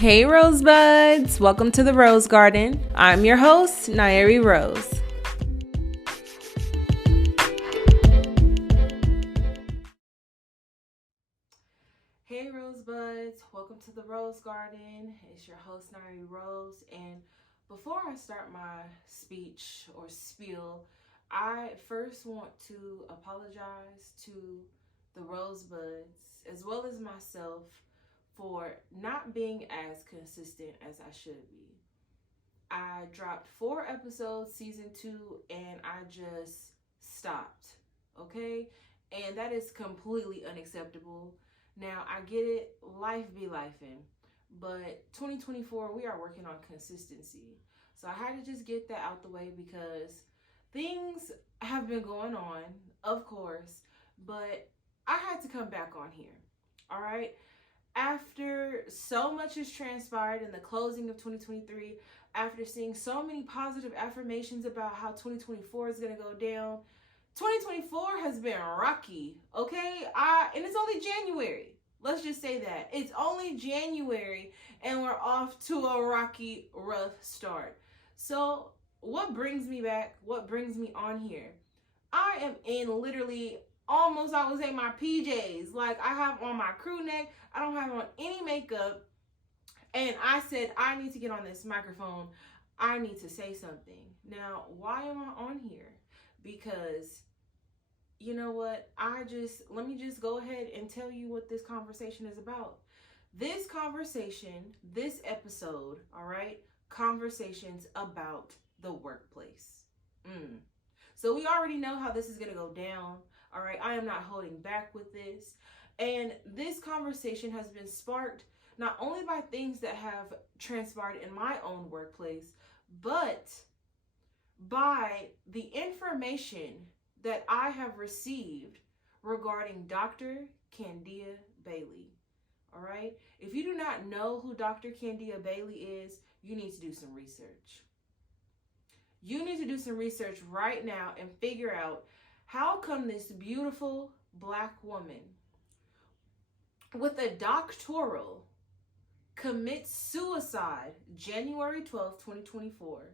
Hey Rosebuds, welcome to the Rose Garden. I'm your host, Nyeri Rose. Hey Rosebuds, welcome to the Rose Garden. It's your host, Nyeri Rose. And before I start my speech or spiel, I first want to apologize to the Rosebuds as well as myself for not being as consistent as I should be. I dropped 4 episodes season 2 and I just stopped, okay? And that is completely unacceptable. Now, I get it, life be lifing, but 2024, we are working on consistency. So I had to just get that out the way because things have been going on, of course, but I had to come back on here, all right? After so much has transpired in the closing of 2023, after seeing so many positive affirmations about how 2024 is going to go down, 2024 has been rocky, okay? And it's only January. Let's just say that. It's only January and we're off to a rocky, rough start. So, what brings me back? What brings me on here? I am in literally almost, I would say, my PJs. Like, I have on my crew neck. I don't have on any makeup. And I said, I need to get on this microphone. I need to say something. Now, why am I on here? Because, you know what? Let me just go ahead and tell you what this conversation is about. This conversation, this episode, all right? Conversations about the workplace. So we already know how this is going to go down. All right. I am not holding back with this. And this conversation has been sparked not only by things that have transpired in my own workplace, but by the information that I have received regarding Dr. Candia-Bailey. All right. If you do not know who Dr. Candia-Bailey is, you need to do some research. You need to do some research right now and figure out how come this beautiful Black woman with a doctoral commits suicide January 12th, 2024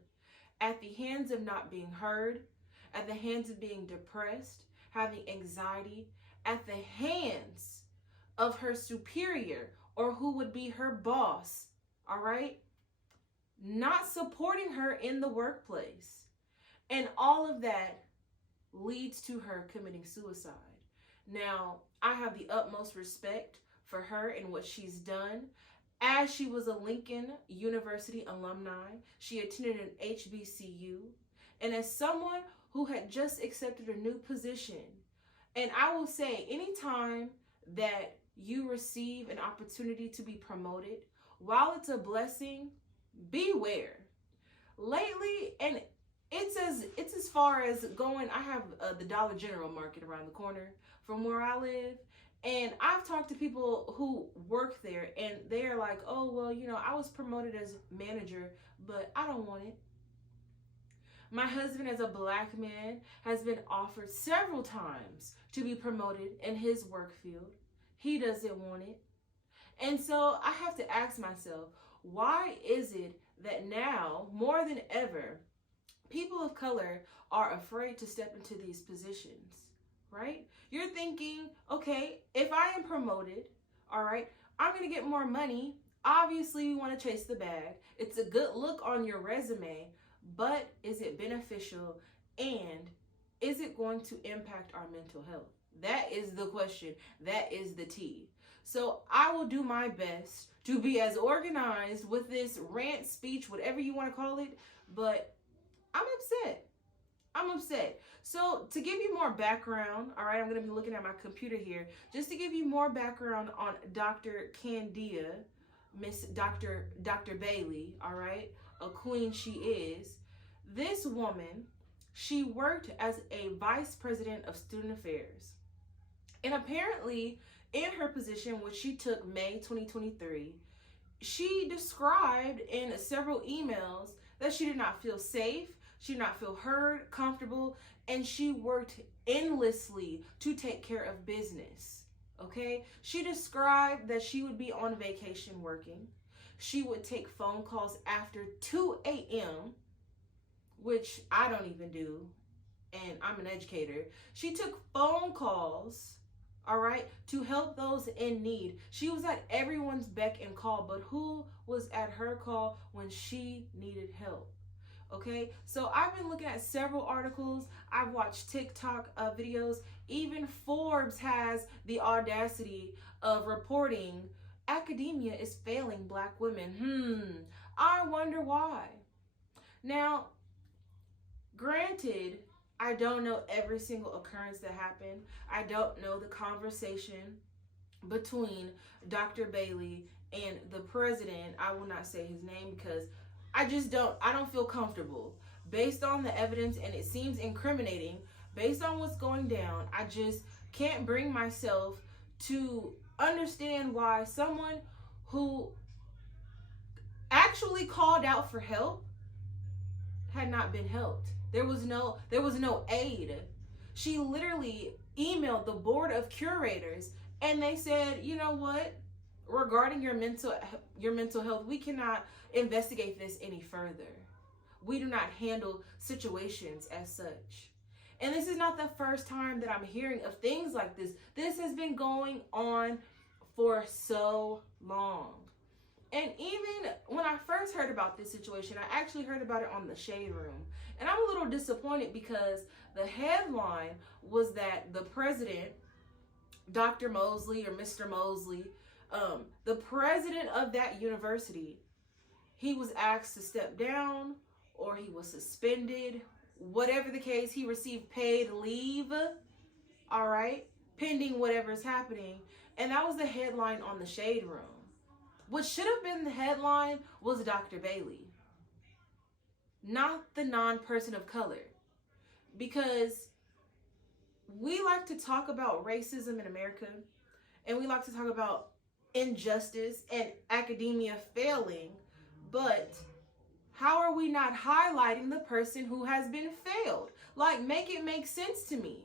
at the hands of not being heard, at the hands of being depressed, having anxiety, at the hands of her superior or who would be her boss, all right? Not supporting her in the workplace. And all of that leads to her committing suicide. Now, I have the utmost respect for her and what she's done. As she was a Lincoln University alumni, she attended an HBCU. And as someone who had just accepted a new position, and I will say, anytime that you receive an opportunity to be promoted, while it's a blessing, beware. Lately, and it's as far as going, I have the Dollar General market around the corner from where I live, and I've talked to people who work there, and they're like, oh, well, I was promoted as manager, but I don't want it. My husband, as a Black man, has been offered several times to be promoted in his work field. He doesn't want it. And so I have to ask myself, why is it that now, more than ever, people of color are afraid to step into these positions, right? You're thinking, okay, if I am promoted, all right, I'm going to get more money. Obviously, we want to chase the bag. It's a good look on your resume, but is it beneficial and is it going to impact our mental health? That is the question. That is the T. So I will do my best to be as organized with this rant, speech, whatever you want to call it, but I'm upset. So to give you more background, all right, I'm going to be looking at my computer here, just to give you more background on Dr. Candia, Miss Dr. Bailey, all right, a queen she is. This woman, she worked as a vice president of student affairs. And apparently, in her position, which she took May 2023, she described in several emails that she did not feel safe, she did not feel heard, comfortable, and she worked endlessly to take care of business, okay? She described that she would be on vacation working. she would take phone calls after 2 a.m., which I don't even do, and I'm an educator. She took phone calls, all right, to help those in need. She was at everyone's beck and call, but who was at her call when she needed help? Okay, so I've been looking at several articles. I've watched TikTok videos. Even Forbes has the audacity of reporting academia is failing Black women. I wonder why. Now, granted, I don't know every single occurrence that happened. I don't know the conversation between Dr. Bailey and the president. I will not say his name because I don't feel comfortable. Based on the evidence, and it seems incriminating, based on what's going down, I just can't bring myself to understand why someone who actually called out for help had not been helped. There was no aid. She literally emailed the board of curators and they said, "You know what? Regarding your mental health, we cannot investigate this any further. We do not handle situations as such." And this is not the first time that I'm hearing of things like this. This has been going on for so long. And even when I first heard about this situation, I actually heard about it on the Shade Room. And I'm a little disappointed because the headline was that the president, Dr. Mosley or Mr. Mosley, the president of that university, he was asked to step down or he was suspended. Whatever the case, he received paid leave, all right, pending whatever is happening. And that was the headline on the Shade Room. What should have been the headline was Dr. Bailey, not the non-person of color. Because we like to talk about racism in America, and we like to talk about injustice and academia failing, but how are we not highlighting the person who has been failed? Like, make it make sense to me.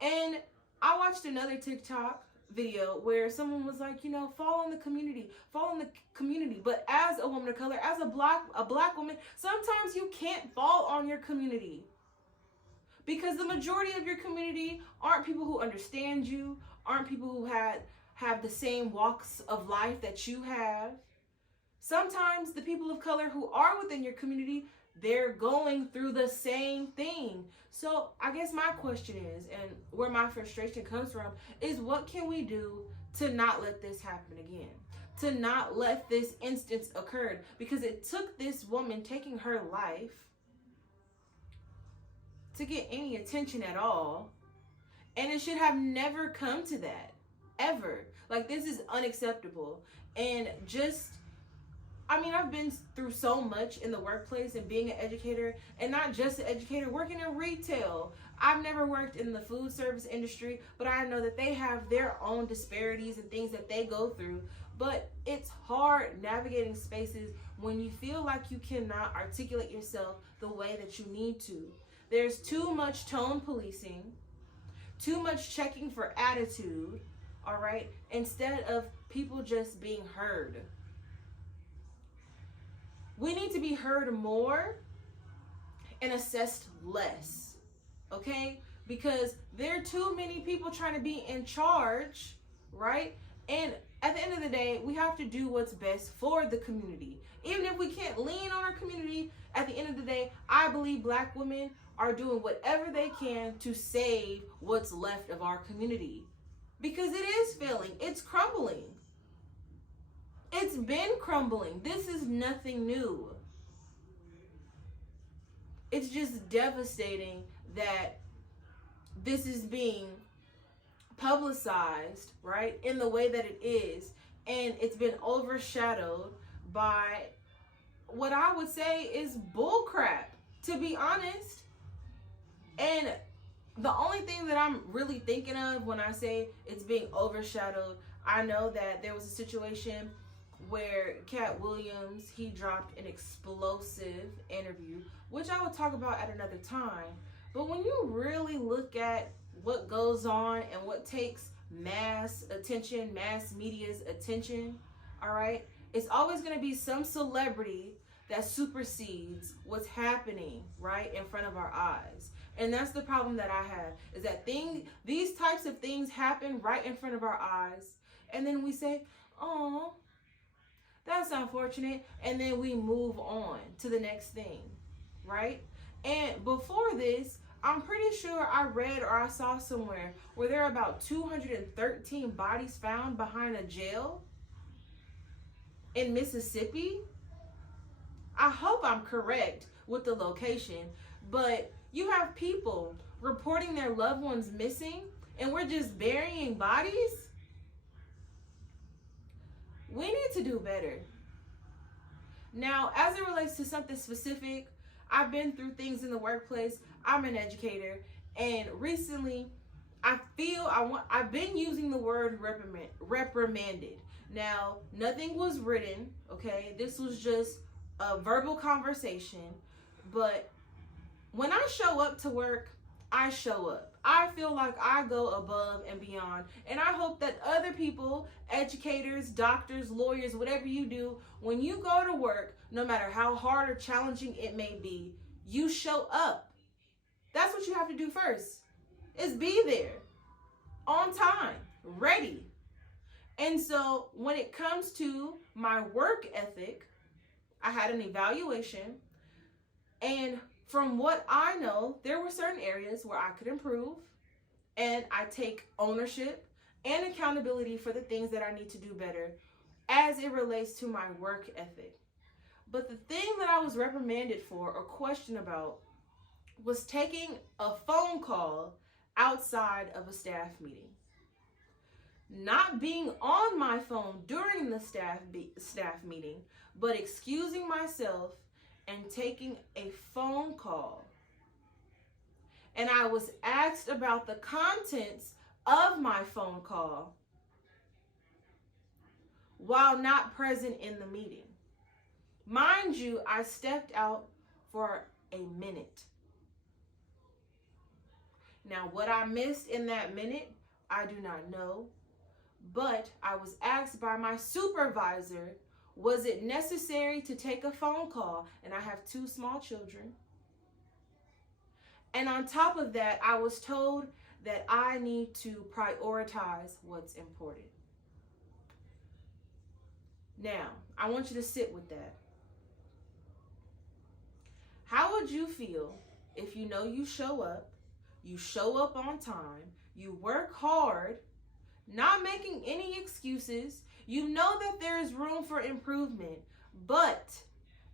And I watched another TikTok video where someone was like, fall in the community. But as a woman of color, as a black woman, sometimes you can't fall on your community because the majority of your community aren't people who understand you, aren't people who have the same walks of life that you have. Sometimes the people of color who are within your community, they're going through the same thing. So I guess my question is, and where my frustration comes from, is what can we do to not let this happen again? To not let this instance occur? Because it took this woman taking her life to get any attention at all. And it should have never come to that, ever. Like, this is unacceptable. And I've been through so much in the workplace and being an educator, and not just an educator, working in retail. I've never worked in the food service industry, but I know that they have their own disparities and things that they go through. But it's hard navigating spaces when you feel like you cannot articulate yourself the way that you need to. There's too much tone policing, too much checking for attitude, all right, instead of people just being heard. We need to be heard more and assessed less, okay? Because there are too many people trying to be in charge, right? And at the end of the day, we have to do what's best for the community. Even if we can't lean on our community, at the end of the day, I believe Black women are doing whatever they can to save what's left of our community. Because it is failing. It's crumbling. It's been crumbling. This is nothing new. It's just devastating that this is being publicized, right, in the way that it is. And it's been overshadowed by what I would say is bullcrap, to be honest. And the only thing that I'm really thinking of when I say it's being overshadowed, I know that there was a situation where Cat Williams, he dropped an explosive interview, which I will talk about at another time. But when you really look at what goes on and what takes mass attention, mass media's attention, all right, It's always going to be some celebrity that supersedes what's happening right in front of our eyes. And that's the problem that I have, is that these types of things happen right in front of our eyes. And then we say, oh, that's unfortunate. And then we move on to the next thing, right? And before this, I'm pretty sure I read or I saw somewhere where there are about 213 bodies found behind a jail in Mississippi. I hope I'm correct with the location, but you have people reporting their loved ones missing and we're just burying bodies. We need to do better. Now, as it relates to something specific, I've been through things in the workplace. I'm an educator, and recently I've been using the word reprimanded. Now, nothing was written, okay? This was just a verbal conversation, but when I show up to work, I show up. I feel like I go above and beyond, and I hope that other people, educators, doctors, lawyers, whatever you do, when you go to work, no matter how hard or challenging it may be, you show up. That's what you have to do first, is be there, on time, ready. And so when it comes to my work ethic, I had an evaluation, and from what I know, there were certain areas where I could improve, and I take ownership and accountability for the things that I need to do better as it relates to my work ethic. But the thing that I was reprimanded for or questioned about was taking a phone call outside of a staff meeting. Not being on my phone during the staff meeting, but excusing myself and taking a phone call. And I was asked about the contents of my phone call while not present in the meeting. Mind you, I stepped out for a minute. Now, what I missed in that minute, I do not know. But I was asked by my supervisor, was it necessary to take a phone call? And I have 2 small children. And on top of that, I was told that I need to prioritize what's important. Now, I want you to sit with that. How would you feel if you know you show up on time, you work hard, not making any excuses, you know that there is room for improvement, but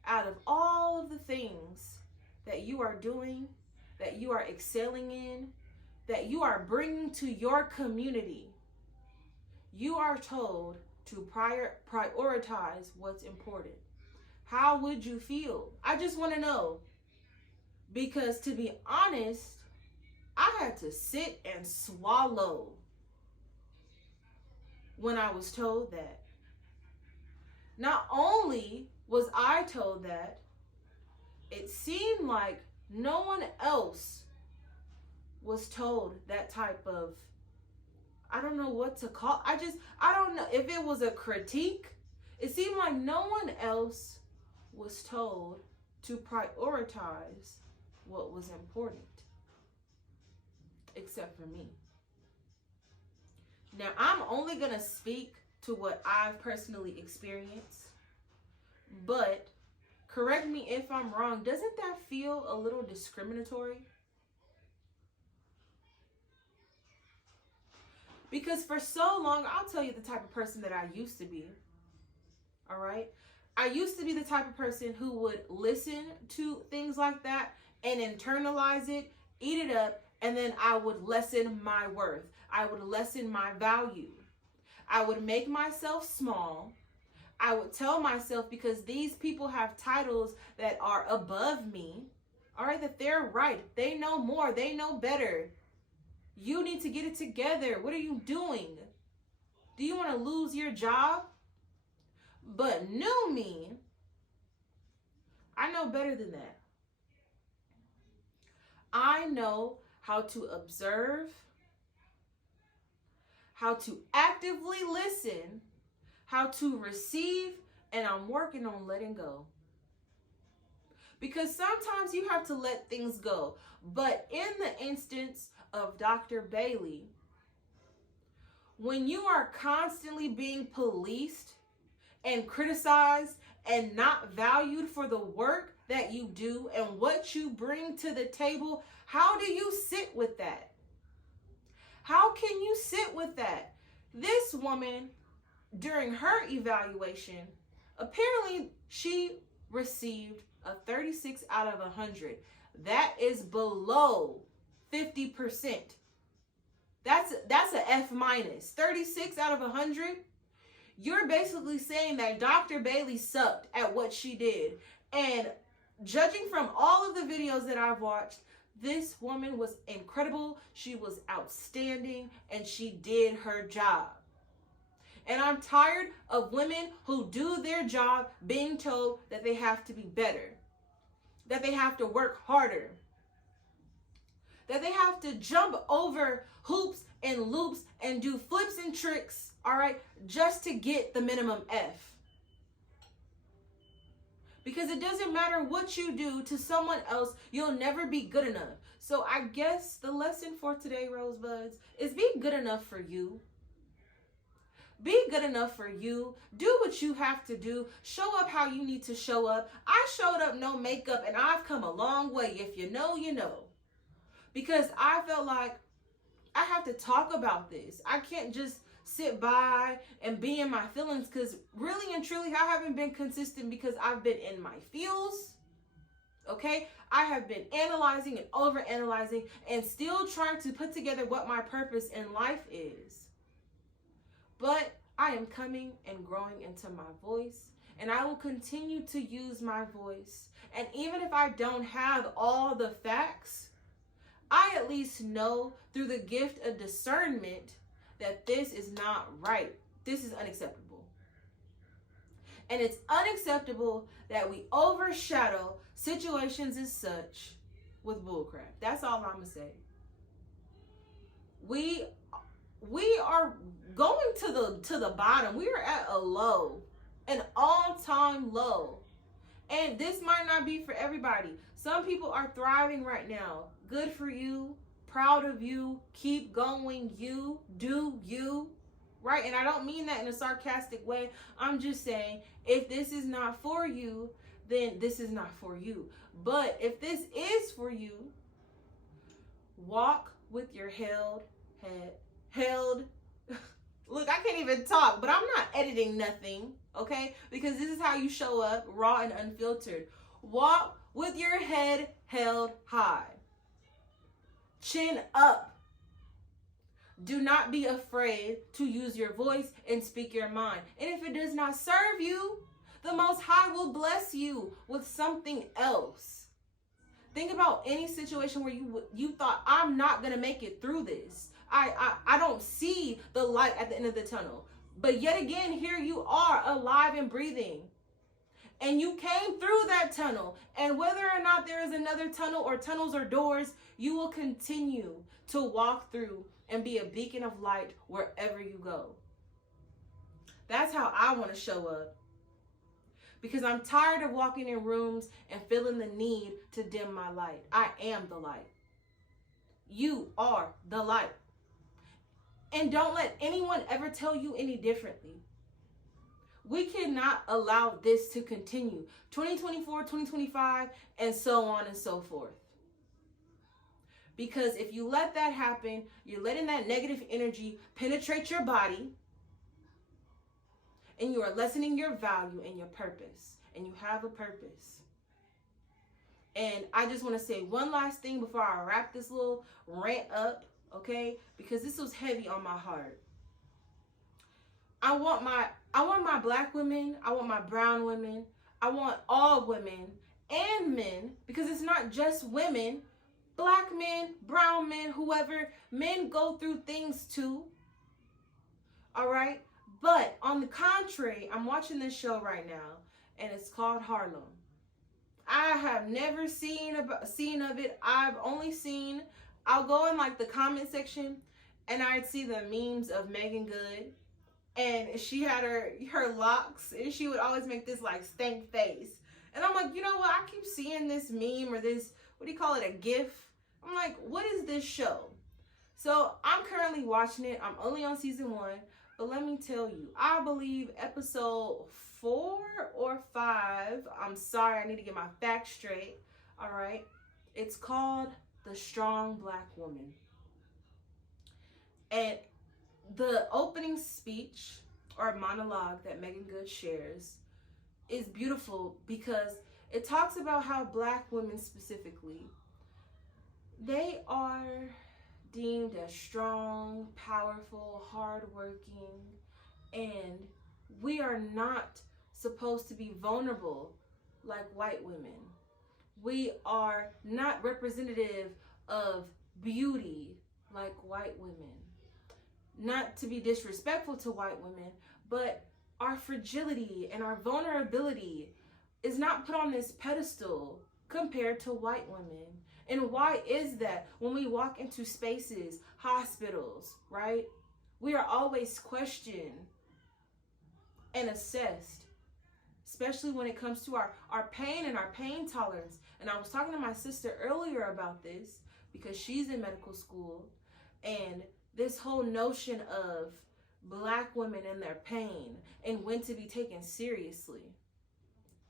out of all of the things that you are doing, that you are excelling in, that you are bringing to your community, you are told to prioritize what's important? How would you feel? I just want to know, because to be honest, I had to sit and swallow when I was told that. Not only was I told that, it seemed like no one else was told that type of, I don't know what to call. I don't know if it was a critique. It seemed like no one else was told to prioritize what was important, except for me. Now, I'm only going to speak to what I've personally experienced, but correct me if I'm wrong, doesn't that feel a little discriminatory? Because for so long, I'll tell you the type of person that I used to be, all right? I used to be the type of person who would listen to things like that and internalize it, eat it up, and then I would lessen my worth. I would lessen my value. I would make myself small. I would tell myself, because these people have titles that are above me, all right, that they're right. They know more. They know better. You need to get it together. What are you doing? Do you want to lose your job? But new me, I know better than that. I know how to observe, how to actively listen, how to receive and I'm working on letting go. Because sometimes you have to let things go. But in the instance of Dr. Bailey, when you are constantly being policed and criticized and not valued for the work that you do and what you bring to the table, how do you sit with that? How can you sit with that? This woman, during her evaluation, apparently she received a 36 out of 100. That is below 50%. That's an F minus. 36 out of 100. You're basically saying that Dr. Bailey sucked at what she did. And judging from all of the videos that I've watched, this woman was incredible. She was outstanding and she did her job. And I'm tired of women who do their job being told that they have to be better, that they have to work harder, that they have to jump over hoops and loops and do flips and tricks, all right, just to get the minimum F. Because it doesn't matter what you do to someone else, you'll never be good enough. So I guess the lesson for today, Rosebuds, is be good enough for you. Be good enough for you. Do what you have to do. Show up how you need to show up. I showed up no makeup and I've come a long way. If you know, you know. Because I felt like I have to talk about this. I can't just sit by and be in my feelings, because really and truly I haven't been consistent because I've been in my feels. Okay? I have been analyzing and overanalyzing and still trying to put together what my purpose in life is. But I am coming and growing into my voice, and I will continue to use my voice. And even if I don't have all the facts, I at least know through the gift of discernment that this is not right. This is unacceptable. And it's unacceptable that we overshadow situations as such with bullcrap. That's all I'm going to say. We are going to the bottom. We are at a low, an all-time low. And this might not be for everybody. Some people are thriving right now. Good for you. Proud of you. Keep going. You do you. Right? And I don't mean that in a sarcastic way. I'm just saying, if this is not for you, then this is not for you. But if this is for you, walk with your held. Look, I can't even talk, but I'm not editing nothing, okay? Because this is how you show up, raw and unfiltered. Walk with your head held high. Chin up. Do not be afraid to use your voice and speak your mind. And if it does not serve you, the Most High will bless you with something else. Think about any situation where you thought, I'm not going to make it through this. I don't see the light at the end of the tunnel. But yet again, here you are, alive and breathing. And you came through that tunnel. And whether or not there is another tunnel or tunnels or doors, you will continue to walk through and be a beacon of light wherever you go. That's how I want to show up. Because I'm tired of walking in rooms and feeling the need to dim my light. I am the light. You are the light. And don't let anyone ever tell you any differently. We cannot allow this to continue. 2024, 2025, and so on and so forth. Because if you let that happen, you're letting that negative energy penetrate your body, and you are lessening your value and your purpose. And you have a purpose. And I just want to say one last thing before I wrap this little rant up, okay? Because this was heavy on my heart. I want my black women, I want my brown women, I want all women and men, because it's not just women, black men, brown men, whoever, men go through things too. All right? But on the contrary, I'm watching this show right now, and it's called Harlem. I have never seen of it. I've only seen, I'll go in like the comment section, and I'd see the memes of Megan Good, and she had her locks, and she would always make this like stank face. And I'm like, you know what? I keep seeing this meme or this, what do you call it, a GIF? I'm like, what is this show? So I'm currently watching it. I'm only on season 1, but let me tell you, I believe episode 4 or 5. I'm sorry, I need to get my facts straight. All right, it's called The Strong Black Woman, and the opening speech or monologue that Megan Good shares is beautiful because it talks about how Black women specifically, they are deemed as strong, powerful, hardworking, and we are not supposed to be vulnerable like white women. We are not representative of beauty like white women. Not to be disrespectful to white women, but our fragility and our vulnerability is not put on this pedestal compared to white women. And why is that? When we walk into spaces, hospitals, right? We are always questioned and assessed, especially when it comes to our pain and our pain tolerance. And I was talking to my sister earlier about this because she's in medical school, and this whole notion of Black women and their pain and when to be taken seriously.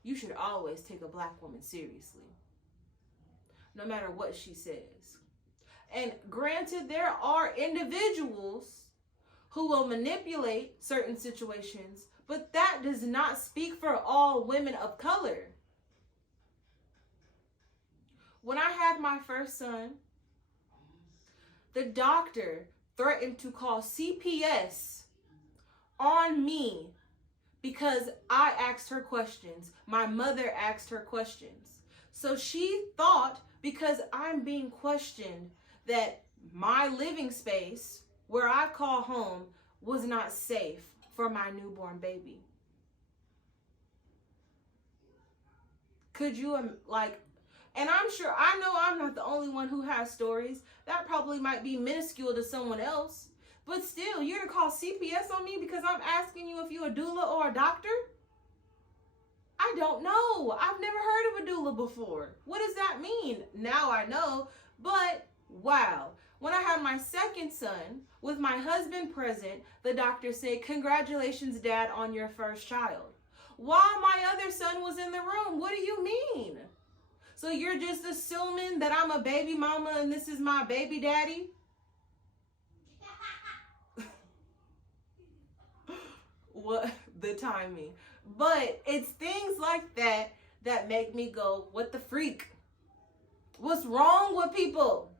You should always take a Black woman seriously, no matter what she says. And granted, there are individuals who will manipulate certain situations, but that does not speak for all women of color. When I had my first son, the doctor threatened to call CPS on me because I asked her questions. My mother asked her questions. So she thought, because I'm being questioned, that my living space, where I call home, was not safe for my newborn baby. Could you, and I'm sure, I know I'm not the only one who has stories. That probably might be minuscule to someone else. But still, you're gonna call CPS on me because I'm asking you if you're a doula or a doctor? I don't know. I've never heard of a doula before. What does that mean? Now I know, but wow. When I had my second son, with my husband present, the doctor said, "Congratulations, Dad, on your first child." While my other son was in the room. What do you mean? So you're just assuming that I'm a baby mama and this is my baby daddy? What the timing. But it's things like that that make me go, what the freak? What's wrong with people?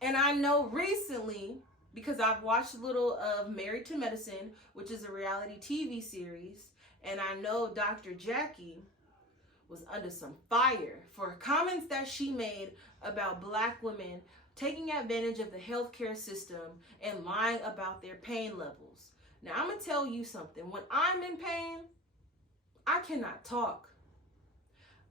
And I know recently, because I've watched a little of Married to Medicine, which is a reality TV series, and I know Dr. Jackie was under some fire for comments that she made about Black women taking advantage of the healthcare system and lying about their pain levels. Now, I'm going to tell you something. When I'm in pain, I cannot talk.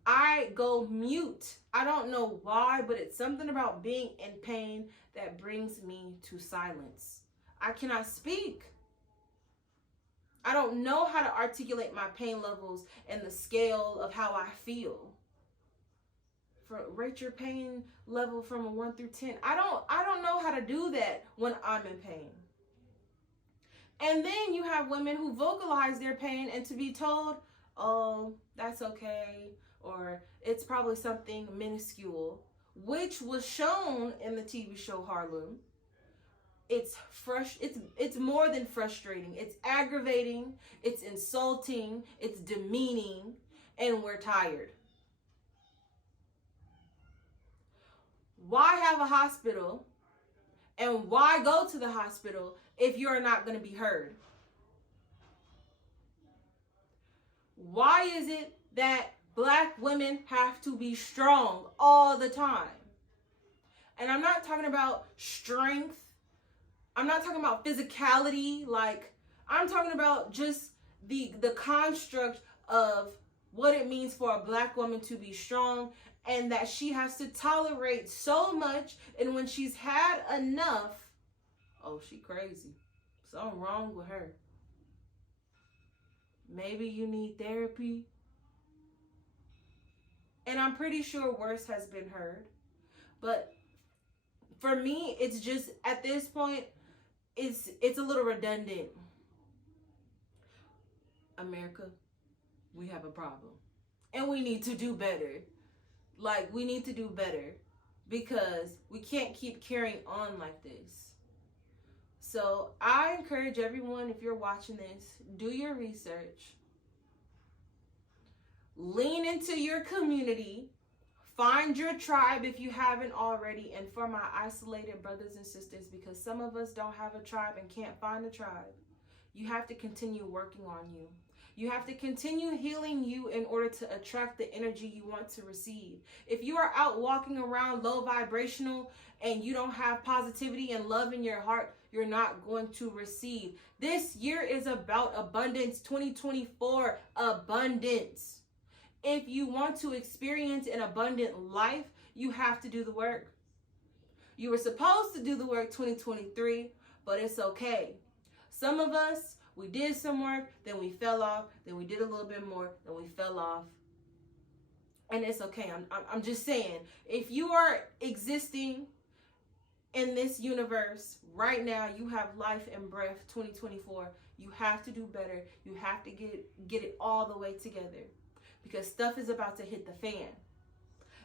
I go mute. I don't know why, but it's something about being in pain that brings me to silence. I cannot speak. I don't know how to articulate my pain levels and the scale of how I feel. Rate your pain level from a 1 through 10. I don't know how to do that when I'm in pain. And then you have women who vocalize their pain and to be told, "Oh, that's okay," or "It's probably something minuscule," which was shown in the TV show Harlem. It's more than frustrating. It's aggravating, it's insulting, it's demeaning, and we're tired. Why have a hospital and why go to the hospital if you're not going to be heard? Why is it that Black women have to be strong all the time? And I'm not talking about strength. I'm not talking about physicality. I'm talking about just the construct of what it means for a Black woman to be strong, and that she has to tolerate so much, and when she's had enough, oh, she crazy. Something wrong with her. Maybe you need therapy. And I'm pretty sure worse has been heard. But for me, it's just, at this point, it's a little redundant. America, we have a problem. And we need to do better. Like, we need to do better. Because we can't keep carrying on like this. So I encourage everyone, if you're watching this, do your research. Lean into your community. Find your tribe if you haven't already. And for my isolated brothers and sisters, because some of us don't have a tribe and can't find a tribe, you have to continue working on you. You have to continue healing you in order to attract the energy you want to receive. If you are out walking around low vibrational and you don't have positivity and love in your heart, you're not going to receive. This year is about abundance. 2024, abundance. If you want to experience an abundant life, you have to do the work. You were supposed to do the work 2023, but it's okay. Some of us, we did some work, then we fell off, then we did a little bit more, then we fell off. And it's okay. I'm just saying, if you are existing in this universe right now, you have life and breath 2024. You have to do better. You have to get it all the way together, because stuff is about to hit the fan.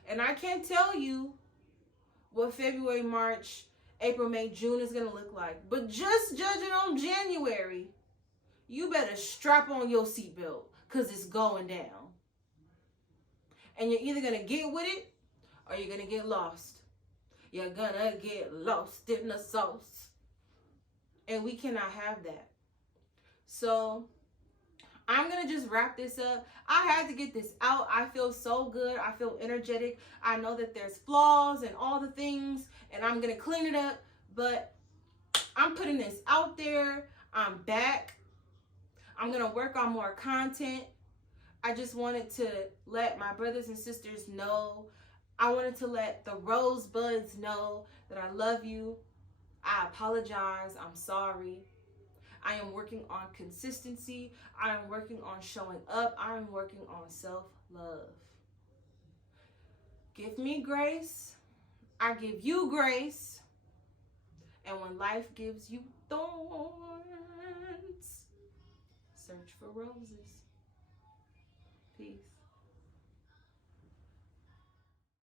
And I can't tell you what February, March, April, May, June is going to look like. But just judging on January, you better strap on your seatbelt, because it's going down. And you're either going to get with it or you're going to get lost. You're going to get lost in the sauce. And we cannot have that. So I'm going to just wrap this up. I had to get this out. I feel so good. I feel energetic. I know that there's flaws and all the things, and I'm going to clean it up. But I'm putting this out there. I'm back. I'm going to work on more content. I just wanted to let my brothers and sisters know. I wanted to let the Rosebuds know that I love you. I apologize. I'm sorry. I am working on consistency. I am working on showing up. I am working on self-love. Give me grace. I give you grace. And when life gives you thorns, search for roses. Peace.